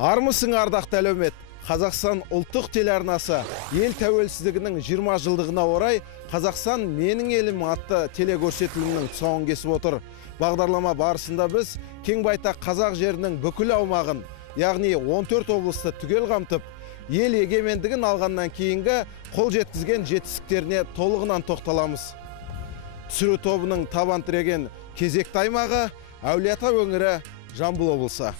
Армысың ардақты әлеумет. Қазақстан ұлттық телеарнасы ел тәуелсіздігінің 20 жылдығына орай Қазақстан менің елім атты телекөрсетілімнің тұсауын кесіп отыр. Бағдарлама барысында біз кең байтақ қазақ жерінің бүкіл аумағын, яғни 14 облысты түгел қамтып, ел егемендігін алғаннан кейінгі қол жеткізген жетістіктеріне толығынан тоқталамыз. Түсіру тобының табан тіреген кезекті аймағы Әулиеата өңірі, Жамбыл облысы.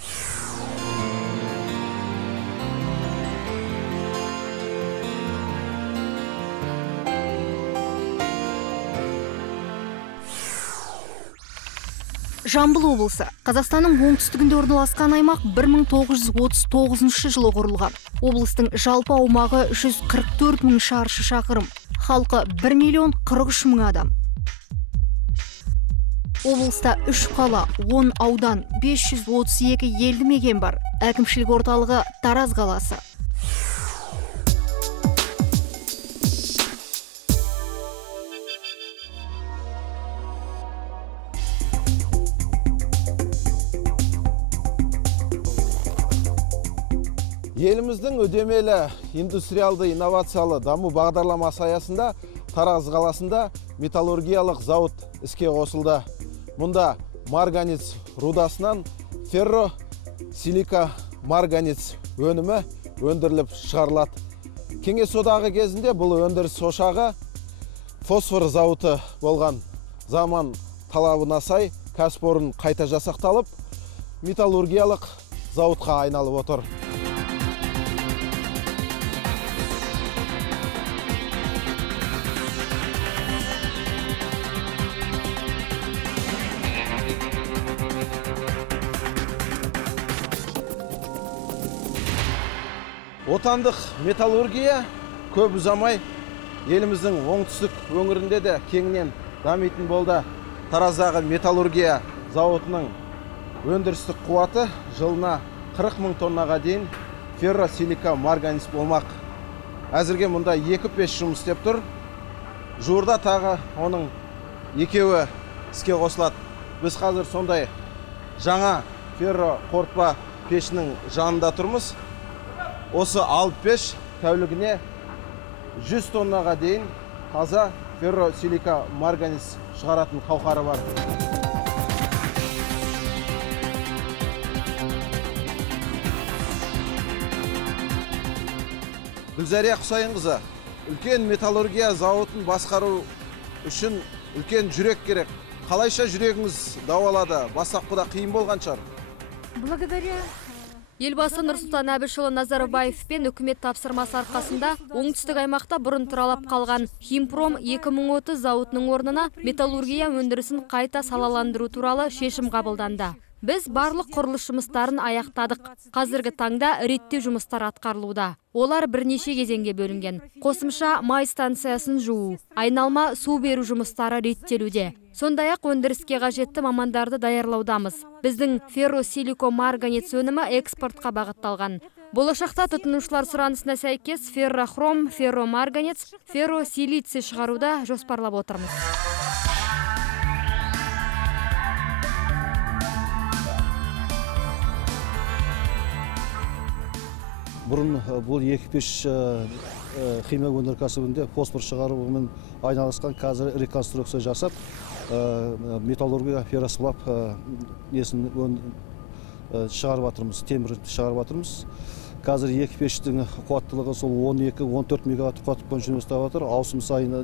Жамбыл облысы. Қазақстанның оңтүстігінде орналасқан аймақ 1939 жылы құрылған. Облыстың жалпы аумағы 144 мың шаршы шақырым. Халқы 1.043.000 адам. Облыста 3 қала, 10 аудан, 532 елді мекен бар. Әкімшілік орталығы Тараз қаласы. Еліміздің үдемелі индустриалды инновациялы даму бағдарламасы аясында Тараз қаласында металлургиялық зауыт іске қосылды. Мұнда марганец рудасынан ферро-силика марганец өнімі өндіріліп шығарылады. Кеңес одағы кезінде бұл өндіріс ошағы фосфор зауыты болған. Заман талабына сай кәсіпорын қайта жасақталып, металлургиялық зауытқа айналып отыр. Отандық металлургия көп ұзамай еліміздің оңтүстік өңірінде де кеңінен дамитын болды. Тараздағы металлургия зауытының өндірістік қуаты жылына 40 мың тоннаға дейін ферро-силика марганец болмақ. Әзірге мұнда 2-5 жұмыс істеп тұр. Жуырда тағы оның екеуі іске қосылады. Біз қазір сондай жаңа ферро қорытпа пешінің жанында тұрмыз. Осы алып пеш тәулігіне 100 тоннаға дейін таза ферро-силика марганец шығаратын қауқары бар. Гүлзария Құсайынқызы, үлкен металлургия зауытын басқару үшін үлкен жүрек керек. Қалайша жүрегіңіз дауалады? Бастапқыда қиын болған шығар? Благодаря Елбасы Нұрсұлтан Әбішұлы Назарбаев пен үкімет тапсырмасы арқасында оңтүстік аймақта бұрын тұралап қалған Химпром 2030 зауытының орнына металлургия өндірісін қайта салаландыру туралы шешім қабылданды. Біз барлық құрылыс жұмыстарын аяқтадық. Қазіргі таңда реттеу жұмыстар атқарылуда. Олар бірнеше кезеңге бөлінген. Қосымша май станциясын жуу, айналма су беру жұмыстары реттелуде. Сондай-ақ өндіріске қажетті мамандарды даярлаудамыз. Біздің ферро-силика марганец өнімі экспортқа бағытталған. Болашақта тұтынушылар сұранысына сәйкес феррохром, ферро-марганец, ферро-силиций шығаруда жоспарлап отырмыз. Бұрын бұл 2-5 химия өнеркәсібінде фосфор шығаруымен айналысқан, қазір реконструкция жасап, металлургия ферросплав несін шығарып атырмыз, темір шығарып атырмыз. Қазір 2-5-тің қуаттылығы сол 12-14 мегаватт қуат бойынша жұмыс істеп жатыр. Ауысым сайын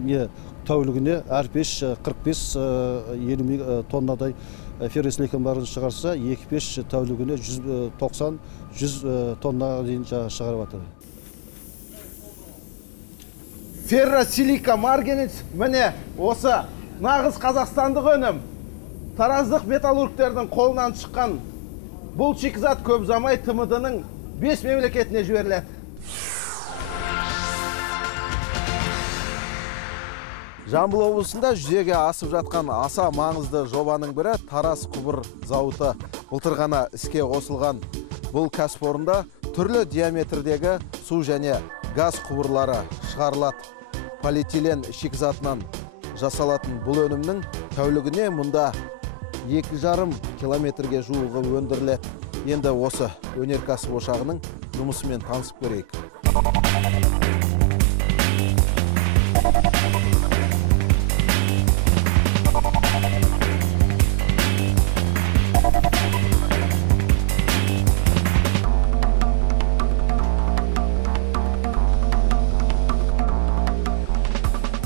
тәулігіне әр пеш 45-50 тоннадай ферросилика барын шығарса, 2-5 тәулігіне 190-100 тоннаға дейін шығарып жатыр. Ферро-силика марганец міне осы нағыз қазақстандық өнім. Тараздық металлургтердің қолынан шыққан бұл шикізат көп ұзамай ТМД-ның 5 мемлекетіне жіберіледі. Жамбыл облысында жүзеге асып жатқан аса маңызды жобаның бірі Тараз құбыр зауыты. Былтыр ғана іске қосылған бұл кәсіпорында түрлі диаметрдегі су және газ құбырлары шығарылады. Полиэтилен шикізатынан жасалатын бұл өнімнің тәулігіне мұнда 2,5 километрге жуығы өндіріледі. Енді осы өнеркәсіп ошағының жұмысымен танысып көрейік.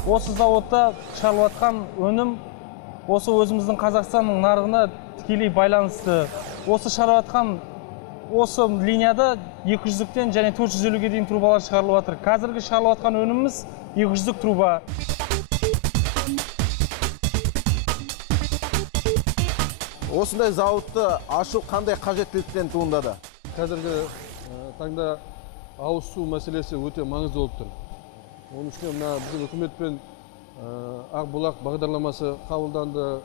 Осы зауытта шығарылып жатқан өнім осы өзіміздің Қазақстанның нарығына тікелей байланысты. Осы шығарылып жатқан осы линияда 200-тен және 450-ге дейін трубалар шығарылып жатыр. Қазіргі шығарылып жатқан өніміміз 200-лік труба. Осындай зауытты ашу қандай қажеттіліктен туындады? Қазіргі таңда ауыз су мәселесі өте маңызды болып тұр. Оның үстіне мына біздің үкіметпен Ақбұлақ бағдарламасы қабылданды.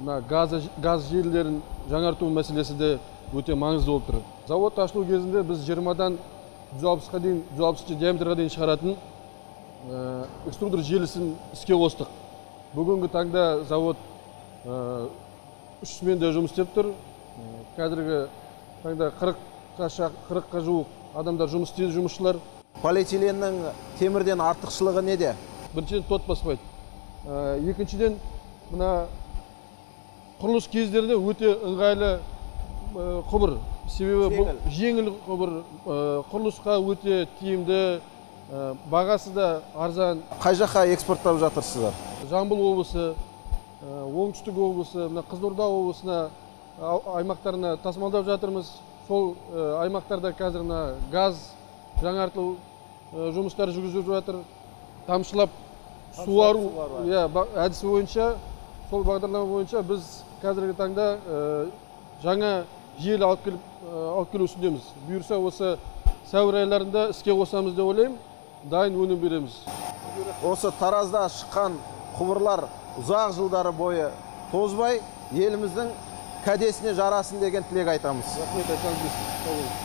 Мына газ желілерін жаңарту мәселесі де өте маңызды болып тұр. Зауыт ашылу кезінде біз 20-дан 160-қа дейін, 160 диаметрға дейін шығаратын экструдер желісін іске қостық. Бүгінгі таңда завод 3 сменде жұмыс істеп тұр. Қазіргі таңда 40-қа жуық адамдар жұмыс істейді, жұмысшылар. Полиэтиленнің темірден артықшылығы неде? Біріншіден тот баспайды. Екіншіден мына құрылыс кездерінде өте ыңғайлы құбыр. Себебі бұл жеңіл құбыр, құрылысқа өте тиімді, бағасы да арзан. Қай жаққа экспорттап жатырсыздар? Жамбыл облысы, оңтүстік облысы, Қызылорда облысына аймақтарына тасымалдап жатырмыз. Сол аймақтарда қазір газ жаңартылу жұмыстары жүргізіліп жатыр. Тамшылап суару әдісі бойынша, сол бағдарлама бойынша біз қазіргі таңда жаңа желі алып келу үстіндеміз. Бұйырса осы сәуір айларында іске қосамыз деп ойлаймын, дайын өнім береміз. Осы Таразда шыққан құбырлар ұзақ жылдары бойы тозбай, еліміздің кәдесіне жарасын деген тілек айтамыз. Рахмет, айтамыз.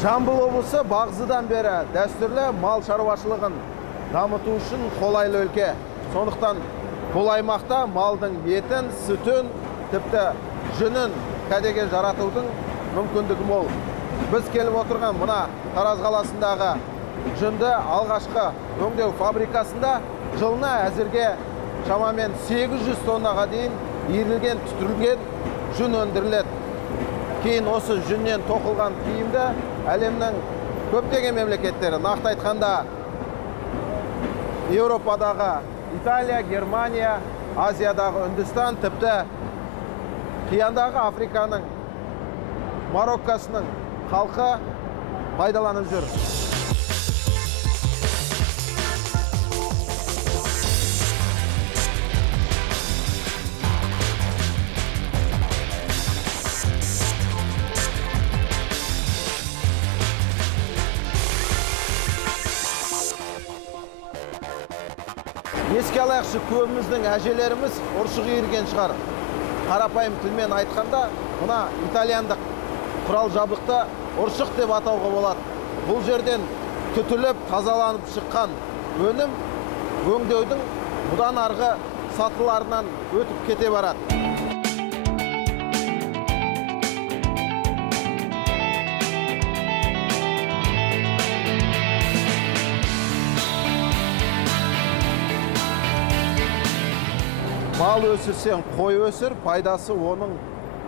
Жамбыл облысы бағзыдан бері дәстүрлі мал шаруашылығын дамыту үшін қолайлы өлке. Сондықтан бұл аймақта малдың етін, сүтін, тіпті жүнін кәдеге жаратудың мүмкіндігі мол. Біз келіп отырған мына Тараз қаласындағы жүнді алғашқы өңдеу фабрикасында жылына әзірге шамамен 800 тоннаға дейін иірілген, түтірілген жүн өндіріледі. Кейін осы жүннен тоқылған киімді әлемнің көптеген мемлекеттері, нақты айтқанда Еуропадағы Италия, Германия, Азиядағы Үндістан, тіпті қияндағы Африканың Мароккасының халқы пайдаланып жүр. Еске алайықшы, көбіміздің әжелеріміз ұршық иірген шығар. Қарапайым тілмен айтқанда, мына итальяндық құрал жабдықты ұршық деп атауға болады. Бұл жерден түтіліп, тазаланып шыққан өнім өңдеудің бұдан арғы сатыларынан өтіп кете барады. Мал өсірсең, қой өсір, пайдасы оның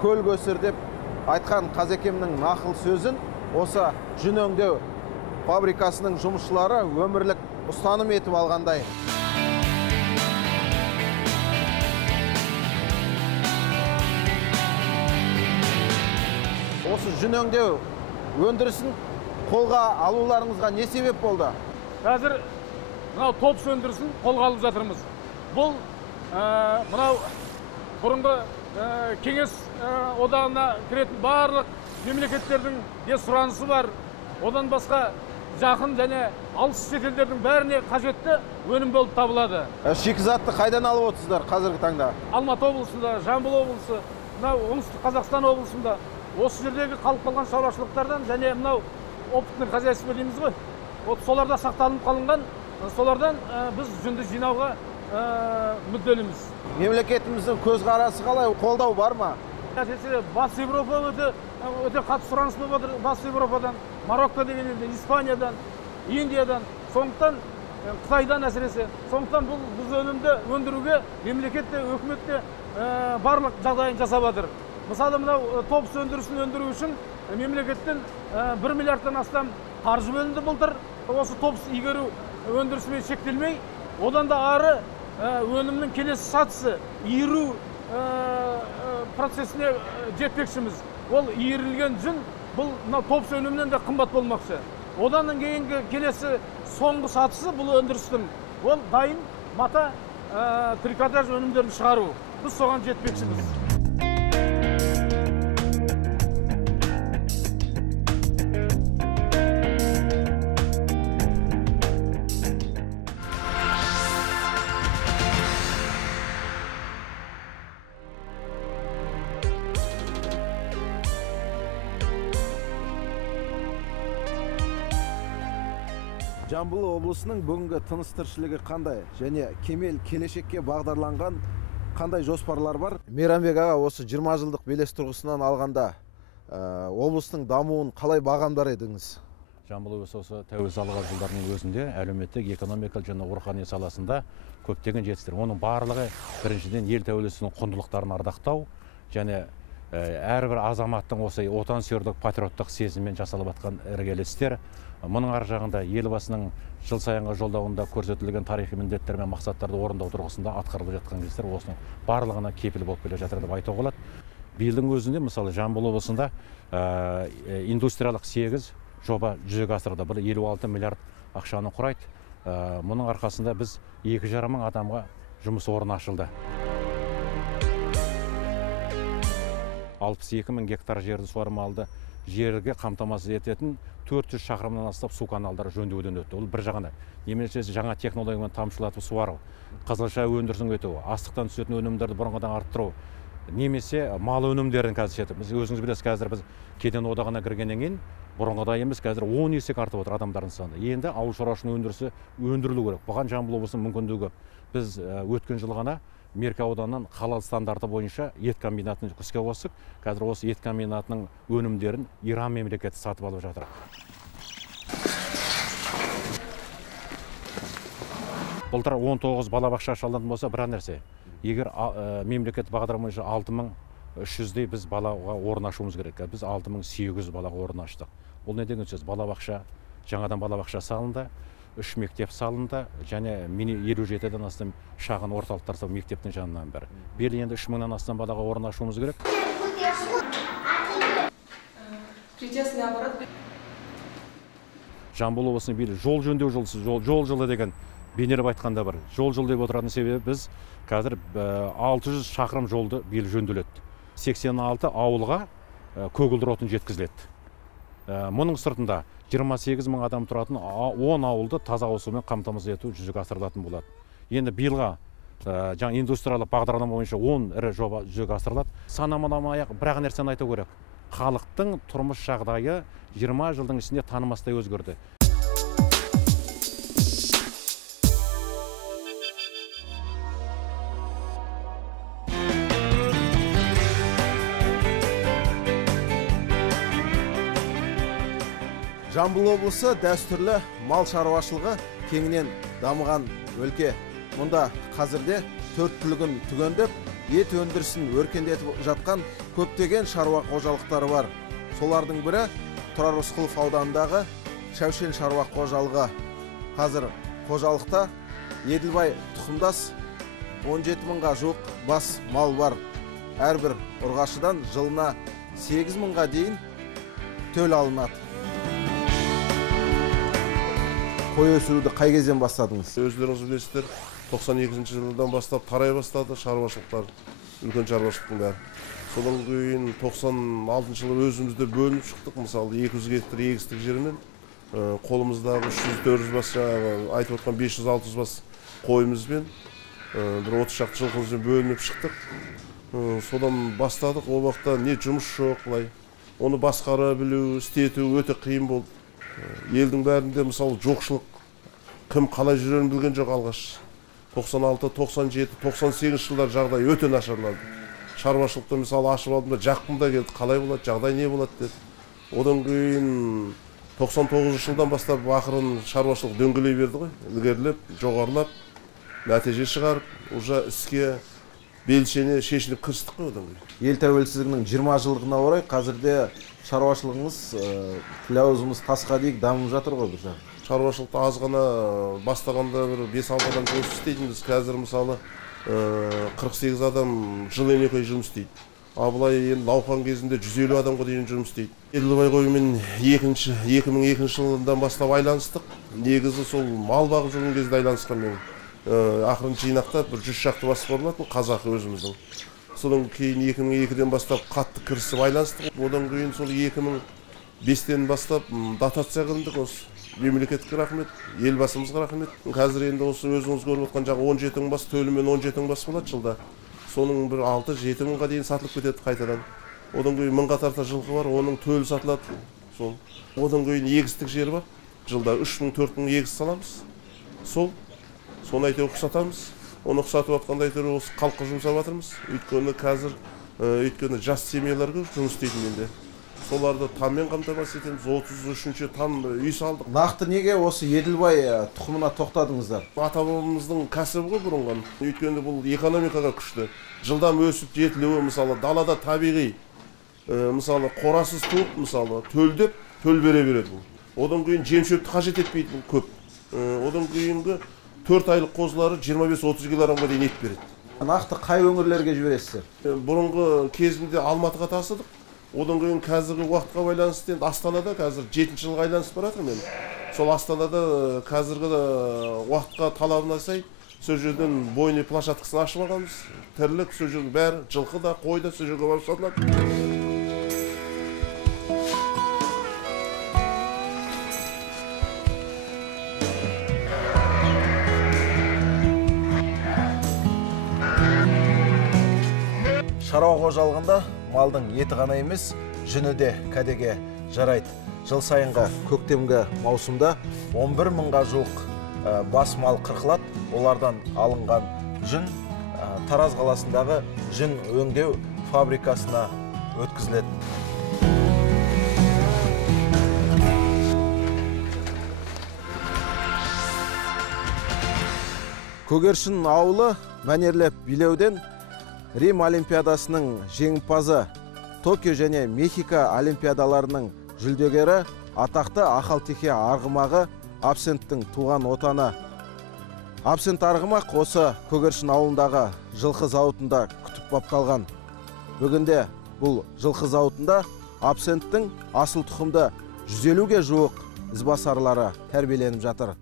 көл өсір деп айтқан Қазекемнің нақыл сөзін осы жүн өңдеу фабрикасының жұмысшылары өмірлік ұстаным етіп алғандай. Осы жүн өңдеу өндірісін қолға алуларыңызға не себеп болды? Қазір мынау топс өндірісін қолға алып жатырмыз. Бұл мынау бұрынғы кеңес одағына кіретін барлық мемлекеттердің де сұранысы бар. Одан басқа жақын және алыс шетелдердің бәріне қажетті өнім болып табылады. Шикізатты қайдан алып отырсыздар қазіргі таңда? Алматы облысында, Жамбыл облысы, мынау оңтүстік Қазақстан облысында, осы жердегі қалып қалған шаруашылықтардан және мынау опытный хозяйство дейміз ғой. Соларда сақталынып қалынған, солардан біз жүнді жинауға мүдделіміз. Мемлекетіміздің көзқарасы қалай, қолдау бар ма? Әсіресе Батыс Европа өте қатты сұраныс болып отыр. Батыс Европадан, Марокко деген елде, Испаниядан, Индиядан, сондықтан Қытайдан әсіресе. Сондықтан біз өнімді өндіруге мемлекет те, өкімет те барлық жағдайын жасап жатыр. Мысалы, мынау топс өндірісін өндіру үшін мемлекеттен 1 миллиардтан астам қаржы бөлінді былтыр. Осы топс игеру өндірісімен шектелмей, одан да ары өнімнің келесі сатысы иіру процесіне жетпекшіміз. Ол иірілген жүн бұл топс өнімнен де қымбат болмақшы. Одан кейінгі келесі соңғы сатысы бұл өндірістің ол дайын мата трикотаж өнімдерін шығару. Біз соған жетпекшіміз. Жамбыл облысының бүгінгі тыныс тіршілігі қандай және кемел келешекке бағдарланған қандай жоспарлар бар? Мейрамбек аға, осы 20 жылдық белес тұрғысынан алғанда облыстың дамуын қалай бағамдар едіңіз? Жамбыл облысы осы тәуелсіз алған жылдарының өзінде әлеуметтік, экономикалық және рухани саласында көптеген жетістіктер. Оның барлығы біріншіден ел тәуелсіздігінің құндылықтарын ардақтау және әрбір азаматтың осы отансүйерлік патриоттық сезіммен жасалып жатқан іргелі істер. Мұның ар жағында елбасының жыл сайынғы жолдауында көрсетілген тарихи міндеттер мен мақсаттарды орындау тұрғысында атқарылып жатқан істер осының барлығына кепіл болып келе жатыр деп айтуға болады. Биылдың өзінде мысалы Жамбыл облысында индустриялық 8 жоба жүзеге асырылды. Бұл 56 миллиард ақшаны құрайды. Мұның арқасында біз 2,5 мың адамға жұмыс орны ашылды. 62 мың гектар жерді суармалды жерге қамтамасыз ететін 400 шақырымнан астам су каналдары жөндеуден өтті. Ол бір жағына. Немесе жаңа технологиямен тамшылатып суару, қызылша өндірісін өту, астықтан түсетін өнімдерді бұрынғыдан арттыру, немесе мал өнімдерін қазір жетіп. Біз өзіңіз білесіз, қазір біз кеден одағына кіргеннен кейін бұрынғыдай емес, қазір 10 есе артып отыр адамдардың саны. Енді ауыл шаруашылығы өндірісі өндірілу керек. Бұған Жамбыл облысының мүмкіндігі көп. Біз өткен жылы ғана Меркі ауданынан халал стандарты бойынша ет комбинатын іске қостық. Қазір осы ет комбинатының өнімдерін Иран мемлекеті сатып алып жатыр. Былтыр 19 балабақша ашылған болса, бір нәрсе. Егер мемлекет бағдарлама бойынша 6300-дей біз балаға орын ашуымыз керек. Біз 6800 балаға орын аштық. Бұл не деген сөз? Балабақша, жаңадан балабақша салынды, 3 мектеп салынды, және 57-ден астам шағын орталықтар салынды мектептің жанынан бері. Биыл енді 3000-нан астам балаға орын ашуымыз керек. Жамбыл облысының биыл жол жөндеу жылы деген бейнелеп айтқанда бар. Жол деп отыратын себебі біз қазір 600 шақырым жолды биыл жөнделеді. 86 ауылға көгілдір отын жеткізіледі. Мұның сыртында 28 мың адам тұратын 10 ауылды таза ауызсумен қамтамасыз ету жүзеге асырылатын болады. Енді биылға жаңа индустриялық бағдарлама бойынша 10 ірі жоба жүзеге асырылады. Санамаламай бір нәрсені айту керек. Халықтың тұрмыс жағдайы 20 жылдың ішінде танымастай өзгерді. Жамбыл облысы дәстүрлі мал шаруашылығы кеңінен дамыған өлке. Мұнда қазірде 4 түлігін түгендеп, ет өндірісін өркендетіп жатқан көптеген шаруа қожалықтары бар. Солардың бірі Тұрар Рысқұлов ауданындағы Шәушен шаруа қожалығы. Қазір қожалықта Еділбай тұқымдас 17 мыңға жуық бас мал бар. Әрбір ұрғашыдан жылына 8 мыңға дейін төл алынады. Қой өсіруді қай кезден бастадыңыз? Өздеріңіз білесіздер, 92 жылдан бастап тарай бастады шаруашылықтар, үлкен шаруашылықтың бәрі. Содан кейін 96 жылы өзімізде бөлініп шықтық, мысалы 200 гектар егістік жермен қолымыздағы 300-400 бас жаңағы айтып отқан 500-600 бас қойымызбен бір 30 шақты жылқымызбен бөлініп шықтық. Содан бастадық. Ол уақытта не жұмыс жоқ, былай. Оны басқара білу, істету өте қиын болды. Елдің бәрінде мысалы жоқшылық, кім қалай жүрерін білген жоқ алғаш. 96, 97, 98 жылдар жағдай өте нашарлады. Шаруашылықты мысалы ашып алдым да жақын да келді, қалай болады, жағдай не болады деді. Одан кейін 99 жылдан бастап ақырын шаруашылық дөңгелей берді ғой, ілгерілеп, жоғарылап, нәтиже шығарып, уже іске белсене шешініп кірістік қой одан кейін. Ел тәуелсіздігінің 20 жылдығына орай қазірде шаруашылығыңыз пляузымыз тасқа дейік дамып жатыр ғой бір жағы. Шаруашылықты аз ғана бастағанда бір 5-6 адам жұмыс істейтінбіз. Қазір мысалы 48 адам жыл енекей жұмыс істейді. Абылай енді науқан кезінде 150 адамға дейін жұмыс істейді. Еділбай қойымен 2002 жылдан бастап айланыстық. Негізі сол мал бағып жүрген кезде айланысқан мен. Ақырын жинақтап бір 100 шақты бас болатын қазақ өзіміздің. Содан кейін 2002-ден бастап қатты кірісіп айланыстық. Одан кейін сол 2005-тен бастап дотация қылдық осы. Мемлекетке рахмет, елбасымызға рахмет. Қазір енді осы өзіңіз көріп отқан жағы 17 мың бас, төлімен 17 мың бас болады жылда. Соның бір 6-7 мыңға дейін сатылып кетеді қайтадан. Одан кейін мыңға тарта жылқы бар, оның төлі сатылады. Сол. Одан кейін егістік жер бар. Жылда 3 мың, 4 мың егіс саламыз. Соны әйтеуір ұқсатамыз. Оны ұқсатып отқанда әйтеуір осы халыққа жұмсап жатырмыз. Өйткені жас семьяларға жұмыс істейтін енді. Соларды таммен қамтамасыз етеміз. 33-ші там үй салдық. Нақты неге осы Еділбай тұқымына тоқтадыңыздар? Ата-бабамыздың кәсібі ғой бұрынған. Өйткені бұл экономикаға күшті. Жылдам өсіп жетілуі, мысалы далада табиғи, мысалы қорасыз туып, мысалы төлдеп, төл бере береді бұл. Одан кейін жем-шөпті қажет етпейді бұл көп. Одан кейінгі 4 айлық қозылары 25-30 килограммға дейін ет береді. Нақты қай өңірлерге жібересіздер? Бұрынғы кезінде Алматыға тасыдық. Одан кейін қазіргі уақытқа байланысты Астанада қазір 7 жылға айланысып баратыр мен. Сол Астанада қазіргі уақытқа талабына сай сол жерден бойный площадкасын ашып алғанбыз. Тірлік сол жердің бәрі, жылқы да, қой да сол жерге барып сатылады. Шаруа қожалығында малдың еті ғана емес, жүні де кәдеге жарайды. Жыл сайынғы көктемгі маусымда 11 мыңға жуық бас мал қырқылады. Олардан алынған жүн Тараз қаласындағы жүн өңдеу фабрикасына өткізіледі. Көгершін ауылы мәнерлеп билеуден Рим олимпиадасының жеңімпазы, Токио және Мехико олимпиадаларының жүлдегері, атақты Ақалтеке арғымағы Абсенттің туған отаны. Абсент арғымақ осы Көгершін ауылындағы жылқы зауытында күтіп бапталған. Бүгінде бұл жылқы зауытында Абсенттің асыл тұқымды 150-ге жуық ізбасарлары тәрбиеленіп жатыр.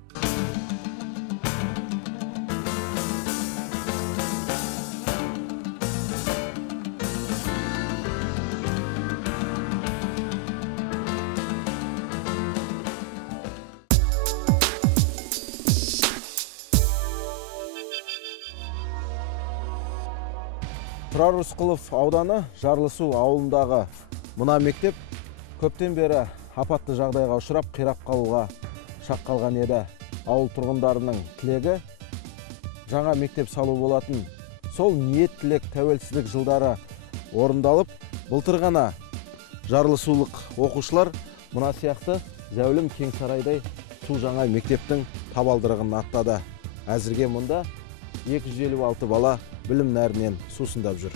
Тұрар Рысқұлов ауданы Жарлысу ауылындағы мына мектеп көптен бері апатты жағдайға ұшырап, қирап қалуға шақ қалған еді. Ауыл тұрғындарының тілегі жаңа мектеп салу болатын. Сол ниет тілек тәуелсіздік жылдары орындалып, былтыр ғана жарлысулық оқушылар мына сияқты зәулім кең сарайдай су жаңа мектептің табалдырығын аттады. Әзірге мұнда 256 бала білім нәрінен сусындап жүр.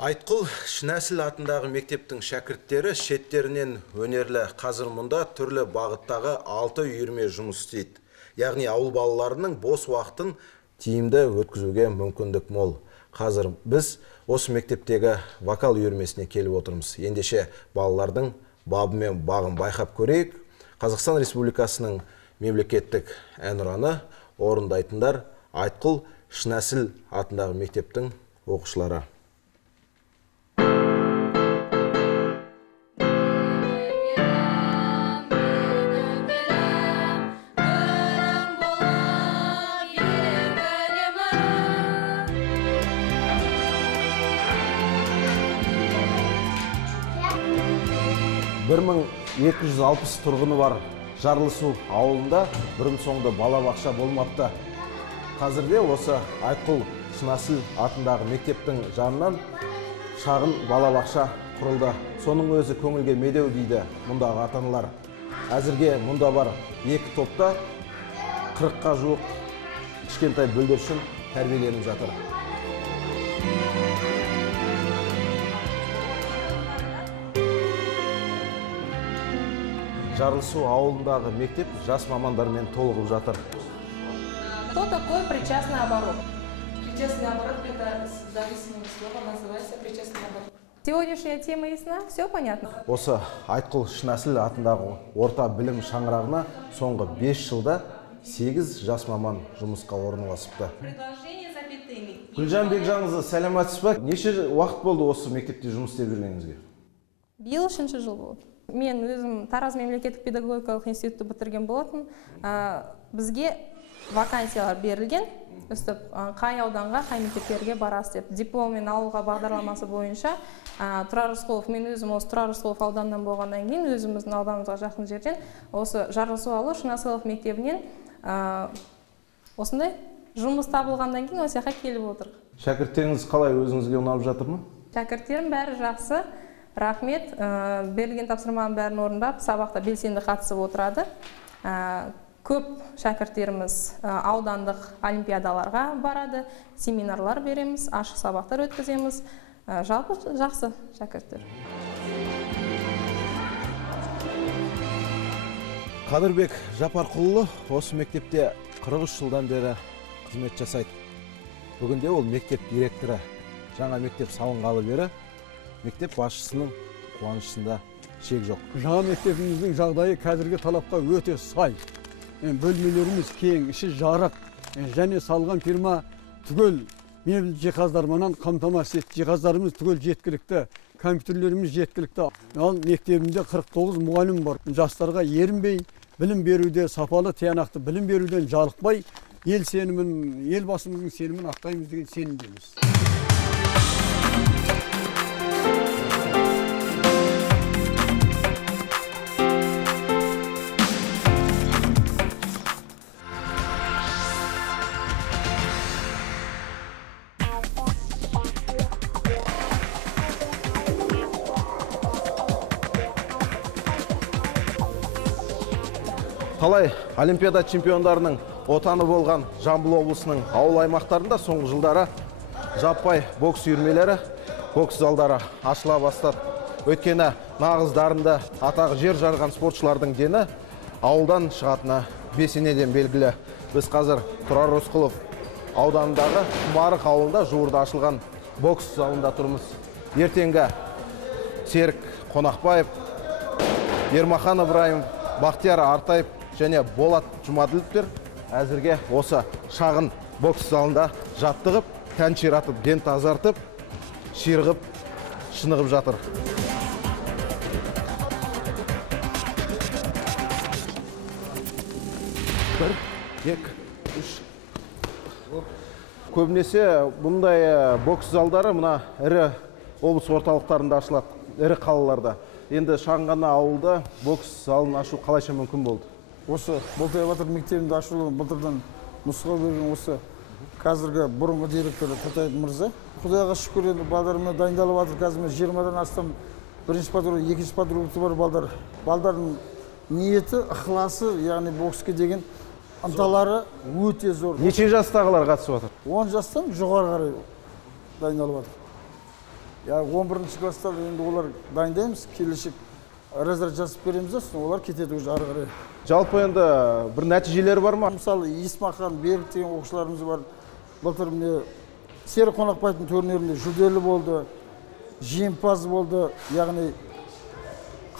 Айтқұл Шынәсіл атындағы мектептің шәкірттері шеттерінен өнерлі. Қазір мұнда түрлі бағыттағы 6 үйірме жұмыс істейді. Яғни ауыл балаларының бос уақытын тиімді өткізуге мүмкіндік мол. Қазір біз осы мектептегі вокал үйірмесіне келіп отырмыз. Ендеше балалардың бабы мен бағын байқап көрейік. Қазақстан Республикасының мемлекеттік әнұраны орындайтындар Айтқұл Шынәсіл атындағы мектептің оқушылары. Бір 1260 тұрғыны бар Жарлысу ауылында бұрын соңды балабақша болмапты. Қазірде осы Айтқұл Шынәсіл атындағы мектептің жанынан шағын балабақша құрылды. Соның өзі көңілге медеу дейді мұндағы ата-аналар. Әзірге мұнда бар 2 топта 40-қа жуық кішкентай бүлдіршін тәрбиеленіп жатыр. Жарлысу ауылындағы мектеп жас мамандармен толығып жатыр. Что такое причастный оборот? Причастный оборот – это зависимое слово, называется причастный оборот. Сегодняшняя тема ясна? Все понятно? Осы Айтқұл Шынәсіл атындағы орта білім шаңырағына соңғы 5 жылда 8 жас маман жұмысқа орналасыпты. Гүлжан Бекжанқызы, сәлеметсіз бе? Неше уақыт болды осы мектепте жұмыс істеп жүргеніңізге? Биыл 3-ші жыл болды. Мен өзім Тараз мемлекеттік педагогикалық институтты бітірген болатын. Бізге вакансиялар берілген. Өстіп, қай ауданға, қай мектептерге барасыз деп. Дипломмен ауылға бағдарламасы бойынша Тұрар Рысқұлов, мен өзім осы Тұрар Рысқұлов ауданынан болғаннан кейін, өзіміздің ауданымызға жақын жерден, осы Жарлысу ауылы Шынәсілов мектебінен осындай жұмыс табылғаннан кейін осы жаққа келіп отыр. Шәкірттеріңіз қалай, өзіңізге ұнап жатыр ма? Шәкірттерім бәрі жақсы. Рахмет, берілген тапсырманың бәрін орындап, сабақта белсенді қатысып отырады. Көп шәкірттеріміз аудандық олимпиадаларға барады, семинарлар береміз, ашық сабақтар өткіземіз. Жалпы жақсы шәкірттер. Қадырбек Жапарқұлы осы мектепте 43 жылдан бері қызмет жасайды. Бүгінде ол мектеп директоры. Жаңа мектеп салынғалы бері мектеп басшысының қуанышында шек жоқ. Жаңа мектебіміздің жағдайы қазіргі талапқа өте сай. Бөлмелеріміз кең, іші жарық, және салған фирма түгел мебель жиһаздармен қамтамасыз етті. Жиһаздарымыз түгел жеткілікті, компьютерлеріміз жеткілікті. Ал мектебімізде 49 мұғалім бар. Жастарға ерінбей, білім беруде сапалы, тиянақты білім беруден жалықпай, ел сенімін, ел басымыздың сенімін ақтаймыз деген сенімдеміз. Талай олимпиада чемпиондарының отаны болған Жамбыл облысының ауыл аймақтарында соңғы жылдары жаппай бокс үйірмелері, бокс залдары ашыла бастады. Өйткені нағыз дарынды атағы жер жарған спортшылардың дені ауылдан шығатыны бесенеден белгілі. Біз қазір Тұрар Рысқұлов ауданындағы Құмарық ауылында жуырда ашылған бокс залында тұрмыз. Ертеңгі Серік Қонақбаев, Ермахан Ыбырайым, Бақтияр Артаев және Болат Жұмаділовтер әзірге осы шағын бокс залында жаттығып, тән ширатып, ден тазартып, ширығып, шынығып жатыр. Бір, екі, үш. Көбінесе бұндай бокс залдары мына ірі облыс орталықтарында ашылады, ірі қалаларда. Енді шағын ғана ауылда бокс залын ашу қалайша мүмкін болды? Осы Болтай Батыр мектебінде ашылуы былтырдан нұсқау берген осы қазіргі бұрынғы директоры Татаев мырза. Құдайға шүкір енді балдарына дайындалып жатыр. Қазір 20-дан астам бірінші подруга, екінші подругасы бар балдар. Балдардың ниеті, ықыласы, яғни бокске деген ынталары өте зор. Неше жастағылар қатысып жатыр? 10 жастан жоғары қарай дайындалып жатыр. 11-ші класстар енді олар дайындаймыз, келешек разряд жазып береміз да, олар кетеді уже ары қарай. Жалпы енді бір нәтижелері бар ма? Мысалы, Есмахан, Берік деген оқушыларымыз бар. Былтыр міне Сері Қонақбайдың турнирінде жүлделі болды, жеңімпаз болды, яғни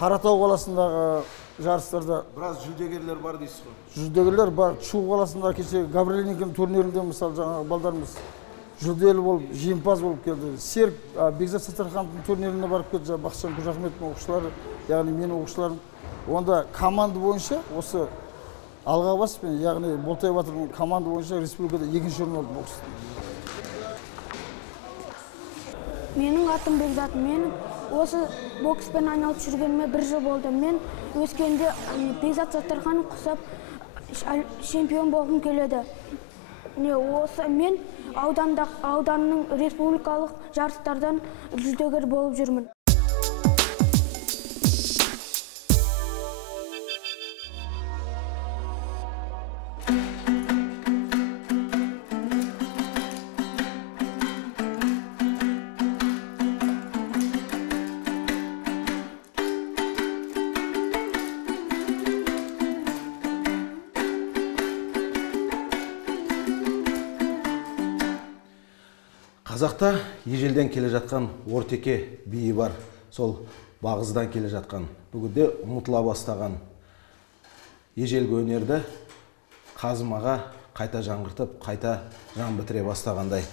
Қаратау қаласындағы жарыстарда Біраз жүлдегерлер бар дейсіз ғой. Жүлдегерлер бар. Шу қаласында кеше Гаврилинген турнирінде мысалы жаңағы балдарымыз жүлделі болып, жеңімпаз болып келді. Серік Бекзат Саттархановтың турниріне барып кетті, Бақытжан Қожахметтің оқушылары, яғни менің оқушыларым. Онда команда бойынша осы алға баспен, яғни Болтай Батырдың команда бойынша республикада 2-ші орын алды бокс. Менің атым Бекзат. Мен осы бокспен айналып жүргеніме 1 жыл болды. Мен өскенде Бекзат Саттарханов құсап чемпион болғым келеді. Осы мен ауданның республикалық жарыстардан жүлдегер болып жүрмін. Қазақта ежелден келе жатқан ортеке биі бар. Сол бағыздан келе жатқан. Бүгінде ұмытыла бастаған ежелгі өнерді қазымаға қайта жаңғыртып, қайта жан бітіре бастағандай.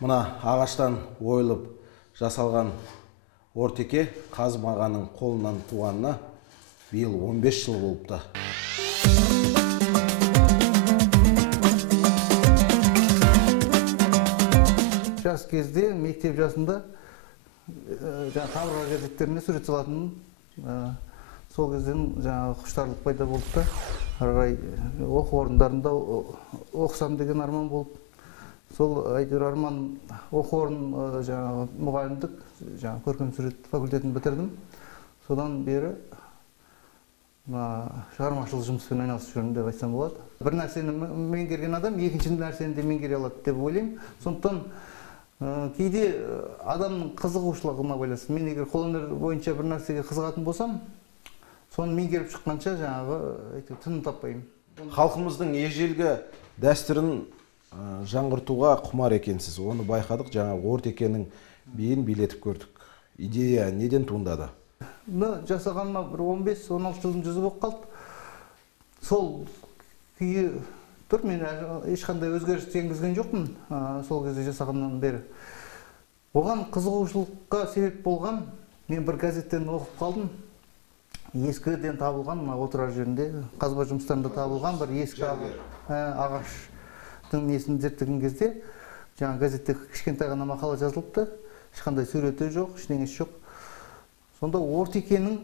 Мына ағаштан ойылып жасалған ортеке қазымағаның қолынан туғанына биыл 15 жыл болыпты. Жас кезде, мектеп жасында қабырға газеттеріне сурет салатын, сол кезден құштарлық пайда болды да, арғай оқу орындарында оқысам деген арман болып, сол әйтеуір арман оқу орын мұғалімдік, көркем сурет факультетін бітірдім. Содан бері шығармашылық жұмыспен айналысып жүрмін деп айтсам болады. Бір нәрсені меңгерген адам екінші нәрсені де меңгере алады деп ойлаймын. Сондықтан кейде адамның қызығушылығына байланысты. Мен егер қолөнер бойынша бір нәрсеге қызығатын болсам, соны меңгеріп шыққанша тыным таппаймын. Халқымыздың ежелгі дәстүрін жаңғыртуға құмар екенсіз. Оны байқадық, ортекенің биін билетіп көрдік. Идея неден туындады? Жасағаныма бір 15-16 жылдың жүзі болып қалды. Сол күйі тұр, мен ешқандай өзгеріс енгізген жоқпын сол кезде жасағаннан бері. Оған қызығушылыққа себеп болған, мен бір газеттен оқып қалдым. Ескіден табылған, отырар жерінде, қазба жұмыстарында табылған бір ескі ағаштың несін зерттеген кезде, газетте кішкентай ғана мақала жазылыпты, ешқандай суреті жоқ, ештеңесі жоқ. Сонда ортекенің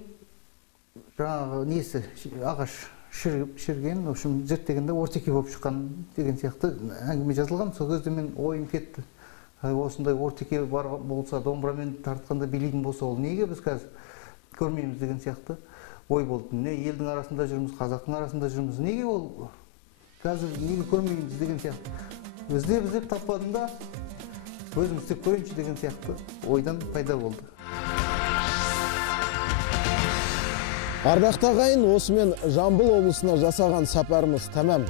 несі, ағаш шірген, зерттегенде ортеке болып шыққан деген сияқты әңгіме жазылған. Сол кезде мен ойым кетті. Осындай ортеке бар болса, домбырамен тартқанда билейтін болса, ол неге біз қазір көрмейміз деген сияқты ой болды. Не елдің арасында жүрміз, қазақтың арасында жүрміз, неге ол қазір неге көрмейміз деген сияқты. Іздеп таппадым да, өзім істеп көрейінші деген сияқты ойдан пайда болды. Ардақты ағайын, осымен Жамбыл облысына жасаған сапарымыз тәмам.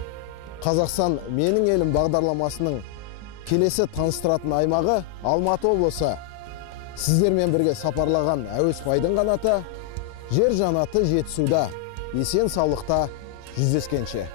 Қазақстан менің елім бағдарламасының келесі таныстыратын аймағы Алматы облысы. Сіздермен бірге сапарлаған Әуесбайдың қанаты, жер жанаты жетісуда, есен саулықта жүздескенше.